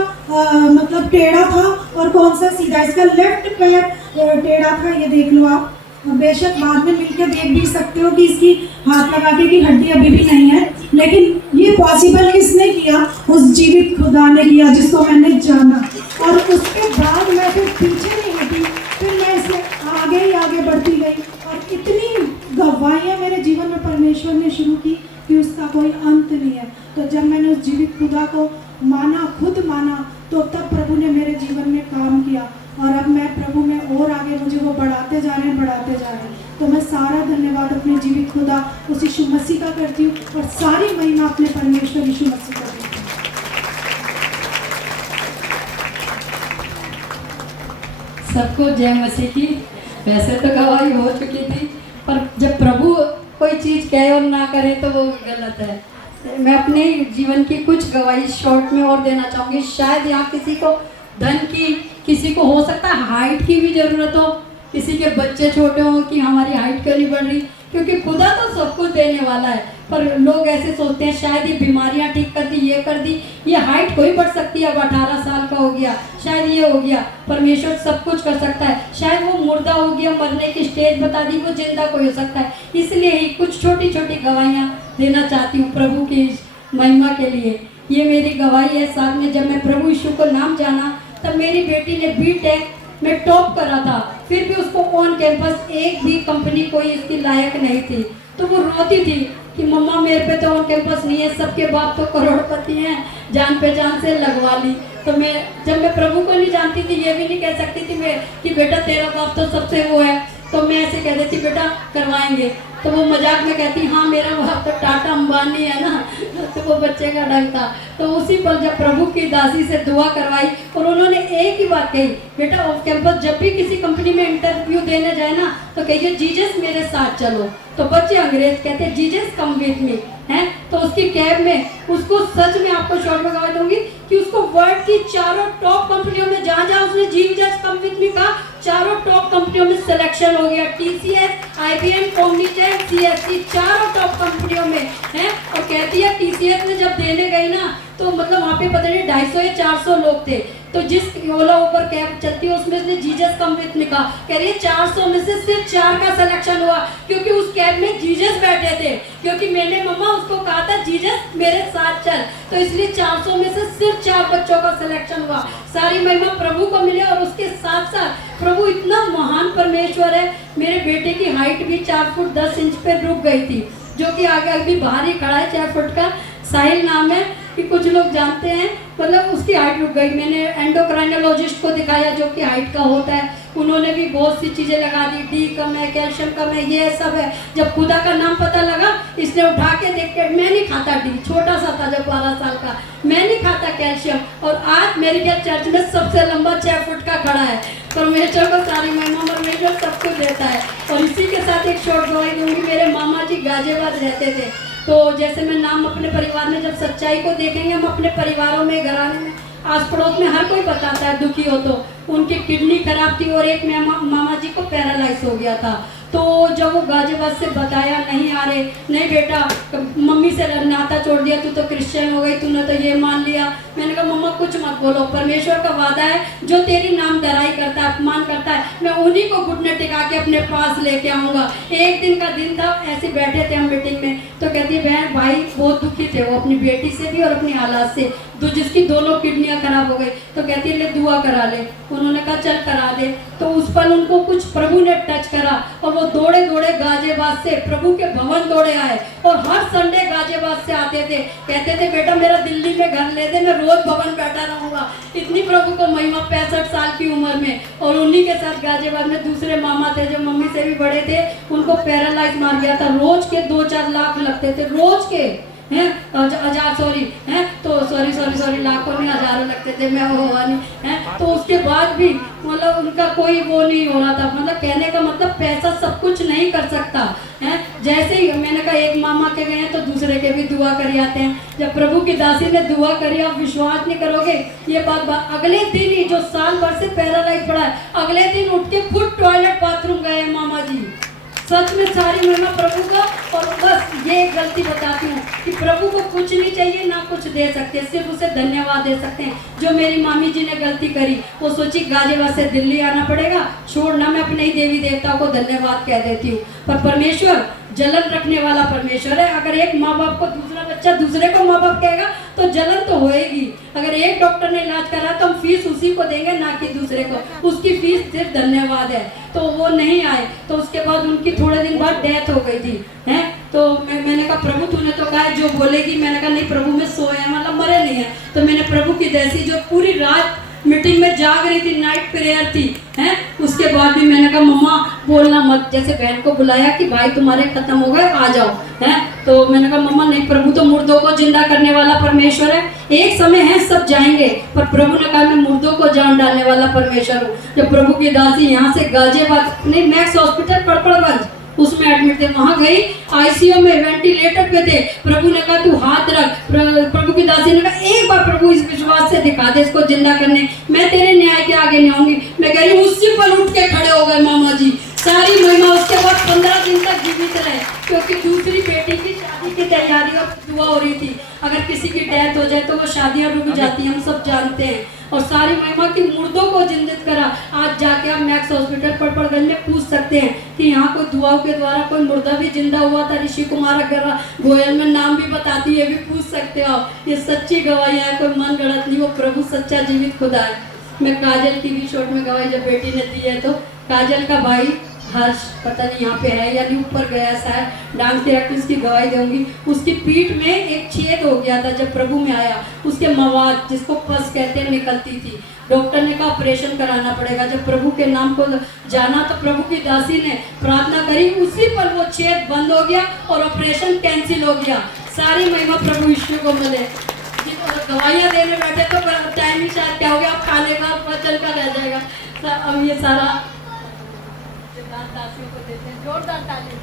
मतलब टेढ़ा था और कौन सा सीधा। इसका लेफ्ट पैर टेढ़ा था, ये देख लो आप। बेशक बाद में मिलकर देख भी सकते हो कि इसकी हाथ लगा के की हड्डी अभी भी नहीं है, लेकिन ये पॉसिबल किसने किया? उस जीवित खुदा ने किया जिसको मैंने जाना। और उसके बाद मैं फिर पीछे नहीं हटी, फिर मैं इसमें आगे ही आगे बढ़ती गई और इतनी गवाहियाँ मेरे जीवन में परमेश्वर ने शुरू की कि उसका कोई अंत नहीं है। तो जब मैंने उस जीवित खुदा को माना, खुद माना, तो तब प्रभु ने मेरे जीवन में काम किया और अब मैं प्रभु में और आगे मुझे वो बढ़ाते जा रहे हैं। तो मैं सारा धन्यवाद अपने जीवित खुदा उस यीशु मसीह का करती हूँ और सारी महिमा अपने परमेश्वर यीशु मसीह का करती हूँ। सबको जय मसीह की। वैसे तो गवाही हो चुकी थी, पर जब प्रभु कोई चीज़ कहे और ना करे तो वो गलत है। मैं अपने जीवन की कुछ गवाही शॉर्ट में और देना चाहूँगी। शायद यहाँ किसी को धन की, किसी को हो सकता है हाइट की भी ज़रूरत हो, किसी के बच्चे छोटे हों कि हमारी हाइट क्यों नहीं बढ़ रही, क्योंकि खुदा तो सब कुछ देने वाला है। पर लोग ऐसे सोचते हैं शायद ये बीमारियां ठीक कर दी, ये कर दी, ये हाइट कोई बढ़ सकती है, अब 18 साल का हो गया, शायद ये हो गया। परमेश्वर सब कुछ कर सकता है। शायद वो मुर्दा हो गया, मरने की स्टेज बता दी, वो जिंदा कोई हो सकता है। इसलिए ही कुछ छोटी छोटी गवाहियाँ देना चाहती हूँ प्रभु की महिमा के लिए। ये मेरी गवाही है। साथ में जब मैं प्रभु यीशु को नाम जाना तब मेरी बेटी ने B.Tech में टॉप करा था, फिर भी उसको ऑन कैंपस एक भी कंपनी कोई इसकी लायक नहीं थी। तो वो रोती थी कि मम्मा मेरे पे तो ऑन कैंपस नहीं है, सबके बाप तो करोड़पति हैं, जान पहचान से लगवा ली। तो जब मैं प्रभु को नहीं जानती थी, ये भी नहीं कह सकती थी मैं कि बेटा तेरा बाप तो सबसे वो है, तो मैं ऐसे कह देती बेटा करवाएंगे। तो वो मजाक में कहती हाँ मेरा बाप तो टाटा अंबानी है ना, तो वो बच्चे का ढंग था। तो उसी पर जब प्रभु की दासी से दुआ करवाई और उन्होंने एक ही बात कही, बेटा ऑफ कैंपस जब भी किसी कंपनी में इंटरव्यू देने जाए ना तो कहिए जीजस मेरे साथ चलो। तो बच्चे अंग्रेज कहते हैं जीजस कम विथ मी हैं। तो उसकी कैब में उसको सच में आपको शॉर्ट में गवाही दूंगी कि उसको वर्ल्ड की चारों टॉप कंपनियों में जहाँ जहाँ उसने जीजस कम विथ मी कहा, चारों टॉप कंपनियों में सिलेक्शन हो गया। TCS, IBM, कॉग्निजेंट, CSC, चारों टॉप कंपनियों में हैं। और कहती है TCS में जब देने गई गई ना, तो मतलब वहाँ पे पता नहीं 250 या 400 लोग थे। तो जिस ओला ऊबर कैब चलती है उसमें से जीसस कम विथ लिखा, कह रही है 400 में से सिर्फ 4 का सिलेक्शन हुआ, क्योंकि उस कैब में जीसस बैठे थे। क्योंकि मैंने मम्मा उसको कहा था जीसस मेरे साथ चल, तो इसलिए 400 में से सिर्फ 4 बच्चों का सिलेक्शन हुआ। सारी महिमा प्रभु को मिले। और उसके साथ साथ प्रभु इतना महान परमेश्वर है। मेरे बेटे की हाइट भी 4 फुट 10 इंच पे रुक गई थी, जो कि आगे अभी बाहर ही खड़ा है, 4 फुट का, साहिल नाम है, कि कुछ लोग जानते हैं, मतलब उसकी हाइट रुक गई। मैंने एंडोक्राइनोलॉजिस्ट को दिखाया जो कि हाइट का होता है, उन्होंने भी बहुत सी चीज़ें लगा दी, डी कम है, कैल्शियम कम है, ये सब है। जब खुदा का नाम पता लगा, इसने उठा के देख के, मैं नहीं खाता डी, छोटा सा था जब 12 साल का, मैं नहीं खाता कैल्शियम, और आज मेरे घर चर्च में सबसे लंबा 6 फुट का खड़ा है। परमेश्वर को सारी महिमा, परमेश्वर सब कुछ देता है। और इसी के साथ एक शॉर्ट गवाही दूंगी। मेरे मामा जी गाजियाबाद रहते थे, तो जैसे मैं नाम अपने परिवार में, जब सच्चाई को देखेंगे हम अपने परिवारों में, घराने में, आस पड़ोस में हर कोई बताता है दुखी हो तो। उनकी किडनी खराब थी और एक मामा जी को पैरालाइज हो गया था। तो जब वो गाजियाबाद से बताया, नहीं आ रहे, नहीं बेटा, मम्मी से नाता छोड़ दिया, तू तो क्रिश्चियन हो गई, तूने तो ये मान लिया। मैंने कहा मम्मा कुछ मत बोलो, परमेश्वर का वादा है, जो तेरी नामधराई करता है, अपमान करता है, मैं उन्हीं को घुटने टिका के अपने पास लेके आऊँगा। एक दिन का दिन था, ऐसे बैठे थे हम मीटिंग में, तो कहती है बहन भाई बहुत दुखी थे वो अपनी बेटी से भी और अपनी हालात से, जिसकी दोनों किडनियाँ खराब हो गई। तो कहती है ले दुआ करा ले। उन्होंने कहा चल करा दे। तो उस पल उनको कुछ प्रभु ने टच करा और वो दौड़े दौड़े गाजियाबाद से प्रभु के भवन दौड़े आए। और हर संडे गाजियाबाद से आते थे, कहते थे बेटा मेरा दिल्ली में घर ले दे, मैं रोज भवन बैठा रहूँगा। इतनी प्रभु को महिमा 65 साल की उम्र में। और उन्हीं के साथ गाजियाबाद में दूसरे मामा थे जो मम्मी से भी बड़े थे, उनको पैरालाइज मार गया था। रोज के 2-4 लाख लगते थे, रोज के हैं, हजार सॉरी हैं, तो सॉरी लाखों नहीं हजारों लगते थे, मैं वो हुआ नहीं है। तो उसके बाद भी मतलब उनका कोई वो नहीं हो रहा था। मतलब कहने का मतलब पैसा सब कुछ नहीं कर सकता है। जैसे ही मैंने कहा एक मामा के गए हैं तो दूसरे के भी दुआ कर आते हैं। जब प्रभु की दासी ने दुआ करी, आप विश्वास नहीं करोगे ये बात, अगले दिन ही जो साल भर से पैरालाइज पड़ा है, अगले दिन उठ के खुद टॉयलेट बाथरूम गए मामा जी। सच में सारी महिमा प्रभु का। और बस ये एक गलती बताती हूँ कि प्रभु को कुछ नहीं चाहिए, ना कुछ दे सकते, सिर्फ उसे धन्यवाद दे सकते हैं। जो मेरी मामी जी ने गलती करी, वो सोची गाजियाबाद से दिल्ली आना पड़ेगा, छोड़ना, मैं अपने ही देवी देवता को धन्यवाद कह देती हूँ। पर परमेश्वर जलन रखने वाला परमेश्वर है। अगर एक माँ बाप को दूसरा बच्चा दूसरे को माँ बाप कहेगा तो जलन तो होएगी। अगर एक डॉक्टर ने इलाज करा तो हम फीस उसी को देंगे, ना कि दूसरे को। उसकी फीस सिर्फ धन्यवाद है। तो वो नहीं आए, तो उसके बाद उनकी थोड़े दिन बाद डेथ हो गई थी हैं। तो मैंने कहा प्रभु तूने तो कहा जो बोलेगी। मैंने कहा नहीं प्रभु में सोए हैं, मतलब मरे नहीं है। तो मैंने प्रभु की जैसी जो पूरी रात मीटिंग में जाग रही थी, नाइट प्रेयर थी हैं, उसके बाद भी मैंने कहा मम्मा बोलना मत। जैसे बहन को बुलाया कि भाई तुम्हारे खत्म हो गए, आ जाओ हैं। तो मैंने कहा मम्मा नहीं, प्रभु तो मुर्दों को जिंदा करने वाला परमेश्वर है। एक समय है सब जाएंगे, पर प्रभु ने कहा मैं मुर्दों को जान डालने वाला परमेश्वर हूँ। जब प्रभु की दासी यहाँ से गाजियाबाद नहीं, मैक्स हॉस्पिटल पड़पड़गंज उसमें एडमिट थे, वहां गई, आईसीयू में वेंटिलेटर पे थे। प्रभु ने कहा तू हाथ रख। प्रभु की दासी ने कहा एक बार प्रभु इस विश्वास से दिखा दे इसको जिंदा करने, मैं तेरे न्याय के आगे नहीं आऊंगी। मैं कह रही हूँ उसी पर उठ के खड़े हो गए मामा जी। सारी महिमा उसके बाद 15 दिन तक जीवित रहे, क्योंकि दूसरी बेटी की शादी की तैयारी और दुआ हो रही थी। अगर किसी की डेथ हो जाए तो वो शादियां रुक जाती हैं, हम सब जानते हैं। और सारी महिमा की मुर्दों को जिंदित करा। आज जाके आप मैक्स हॉस्पिटल पड़पड़गंज में पूछ सकते हैं कि यहाँ कोई दुआओं के द्वारा कोई मुर्दा भी जिंदा हुआ था। ऋषि कुमार अगर गोयल में नाम भी बताती है, भी पूछ सकते हो। ये सच्ची गवाही है, कोई मन गढ़त नहीं, वो प्रभु सच्चा जीवित खुदा है। मैं काजल की भी शॉर्ट में गवाही जब बेटी ने दी है, तो काजल का भाई हर्ष पता नहीं यहाँ पे है या नहीं, ऊपर गया शायद, डांस थेरेपिस्ट की गवाही दूंगी। उसकी पीठ में एक छेद हो गया था जब प्रभु में आया, उसके मवाद जिसको पस कहते हैं निकलती थी। डॉक्टर ने कहा ऑपरेशन कराना पड़ेगा। जब प्रभु के नाम को जाना तो प्रभु की दासी ने प्रार्थना करी, उसी पर वो छेद बंद हो गया और ऑपरेशन कैंसिल हो गया। सारी महिमा प्रभु यीशु को मिले। गवाहियाँ देने बैठे तो टाइम ही शायद क्या हो गया, अब खाने का वचन का रह जाएगा। अब ये सारा दासियों को देते हैं, जोरदार ताली।